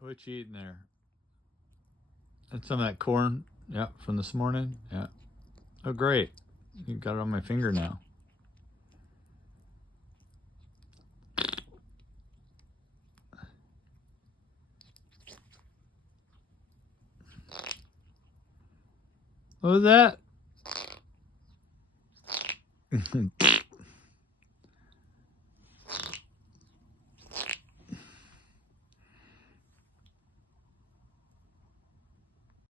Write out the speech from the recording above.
What you eating there? That's some of that corn. Yeah, from this morning. Yeah. Oh, great. You got it on my finger now. What was that?